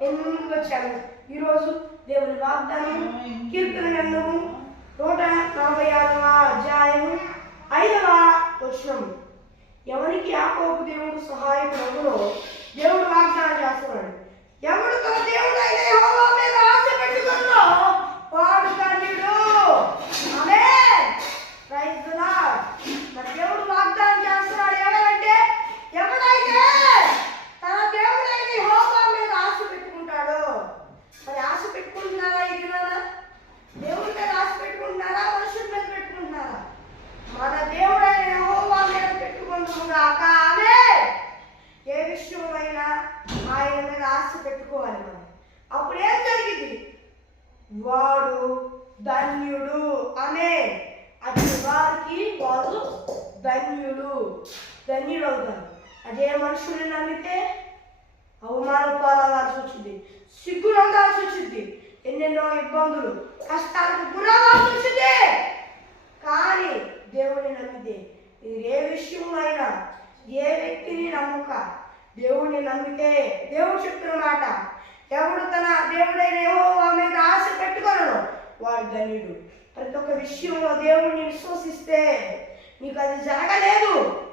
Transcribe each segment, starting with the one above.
ఎందుకు వచ్చాను ఈరోజు దేవుని వాగ్దానం కీర్తన గ్రంథము నూట నలభై ఆరవ అధ్యాయము ఐదవ వచనం. ఎవరికి యాకోబు దేవుడు సహాయపడవునో దేవుడు వాగ్దానం చేస్తున్నాడు ఎవడు తన దేవుడు అయిన యెహోవా మీద ఆశ పెట్టుకున్నో వాడు ధన్యుడు ఆమేన్ ప్రైజ్ ది లార్డ్ మన దేవుడు వాగ్దానం చేస్తున్నాడు ఎవరంటే ఎవడైతే తన దేవుడైన యెహోవా మీద ఆశ పెట్టుకుంటాడో మరి ఆశ పెట్టుకుంటున్నారా ఈ దినాన దేవుడి మీద ఆశ పెట్టుకుంటున్నారా మనుషుల మీద పెట్టుకుంటున్నారా మన దేవుడైన యెహోవా మీద పెట్టుకుంటున్నాక ఆమె ఏ విషయమైనా ఆయన మీద ఆశ పెట్టుకోవాలి మనం. అప్పుడు ఏం జరిగింది? వాడు ధన్యుడు అనే అటు వారికి వాడు ధన్యుడు ధన్యుడు అవుతారు అదే మనుషుల్ని నమ్మితే అవమానం పాలవాల్సి వచ్చింది సిగ్గులు ఉండాల్సి వచ్చింది ఎన్నెన్నో ఇబ్బందులు కష్టాలకు గురవాల్సి వచ్చింది. కానీ దేవుడిని నమ్మితే ఇది ఏ విషయంలో అయినా ఏ వ్యక్తిని నమ్మక? దేవుని నమ్మితే దేవుడు చెప్తున్న మాట. ఎవడు తన దేవుడైన యెహోవా మీద ఆశ పెట్టుకోను వాడు ధన్యుడు. ప్రతి ఒక్క విషయంలో దేవుడిని విశ్వసిస్తే నీకు అది జరగలేదు.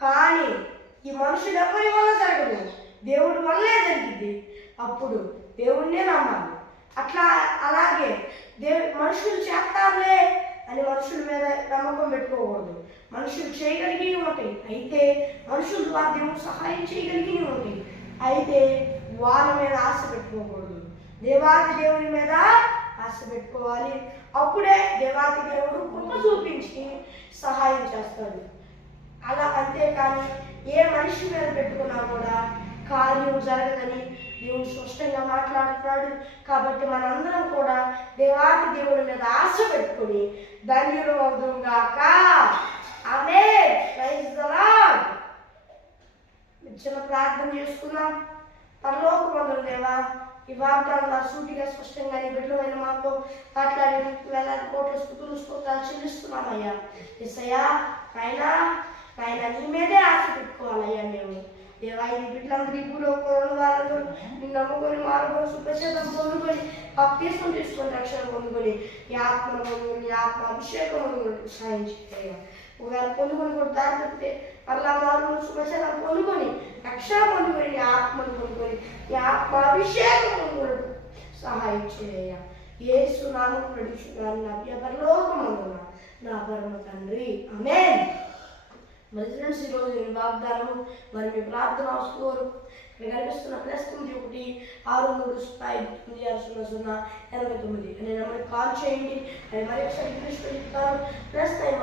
కానీ ఈ మనుషులు ఎవరి వల్ల జరగదు దేవుడి వల్లే జరిగింది. అప్పుడు దేవుడినే నమ్మాలి. అట్లా అలాగే దేవు మనుషులు చేస్తారులే. అని మనుషుల మీద నమ్మకం పెట్టుకోకూడదు. మనుషులు చేయగలిగి ఉంటాయి. అయితే మనుషుల ద్వారా దేవుడు సహాయం చేయగలిగి ఉంటాయి. అయితే వాళ్ళ మీద ఆశ పెట్టుకోకూడదు. దేవాది దేవుని మీద ఆశ పెట్టుకోవాలి. అప్పుడే దేవాది దేవుడు కృప చూపించి సహాయం చేస్తాడు. అలా అంతేకాని ఏ మనిషి మీద పెట్టుకున్నా కూడా కార్యం జరగదని దేవుడు స్పష్టంగా మాట్లాడుతున్నాడు. కాబట్టి మనందరం కూడా దేవాది దేవుడి మీద ఆశ పెట్టుకుని ధన్యులు అవుదాం గాక ఆమె చిన్న ప్రార్థన చేసుకుందాం. పరలోకమందులు దేవా ఈ వాగ్దానం సూటిగా స్పష్టంగా నీ బిడ్డలమైన మాతో మాట్లాడి వేలాది కోట్ల స్థుతులు స్తోత్రాలు చెల్లిస్తున్నామయ్యా. ఎస్సయ్యా నాయన నాయన నీ మీదే ఆశ పెట్టుకోవాలయ్యా మేము. దేవా ఈ బిడ్డలందరూ ఈ భూలోకంలో వారందరూ నిన్ను నమ్ముకొని మారుకొని సుప్రచేతం పొందుకొని అభ్యసం తీసుకొని రక్షణ పొందుకొని ఈ ఆత్మ పొందుకొని ఆత్మ అభిషేకం పొందుకొని సాయం చేయాలి ఒకవేళ పొందుకొని కూడా దారి తప్పితే మరలా మారు సుప్రచేతం పొందుకొని రక్షణ పొందుకొని ఈ ఆత్మను పొందుకొని ఈ ఆత్మ అభిషేకం పొందుకొని సహాయం చేయ ఏ సునామం నడుచున్నాను నా పరలోకమందున నా పరమ తండ్రి. అమేన్ మరి ఫ్రెండ్స్ ఈరోజు నేను వాగ్దానం మరి మీ ప్రార్థన స్కోరు ఇక్కడ కనిపిస్తున్న ప్లస్ తొమ్మిది ఒకటి ఆరు మూడు స్థాయి తొమ్మిది ఆరు సున్నా సున్నా ఎనభై తొమ్మిది. అనే నెంబర్కి కాల్ చేయండి. అది మరి ఒకసారి ఇంగ్లీష్లో చెప్తాను. Plus time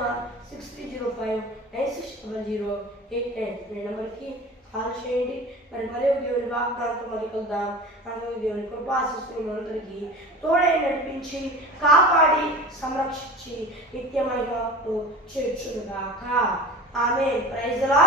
six three zero five nine six double zero eight nine. అనే నెంబర్కి కాల్ చేయండి. మరి మరే దేవుని వాగ్దానంతో మరి కలుద్దాం. మరో దేవుని కృపాశిస్తున్న మనందరికీ తోడై నడిపించి కాపాడి సంరక్షించి నిత్యమైన చేర్చునుగాక. ఆమె ప్రైజ్లా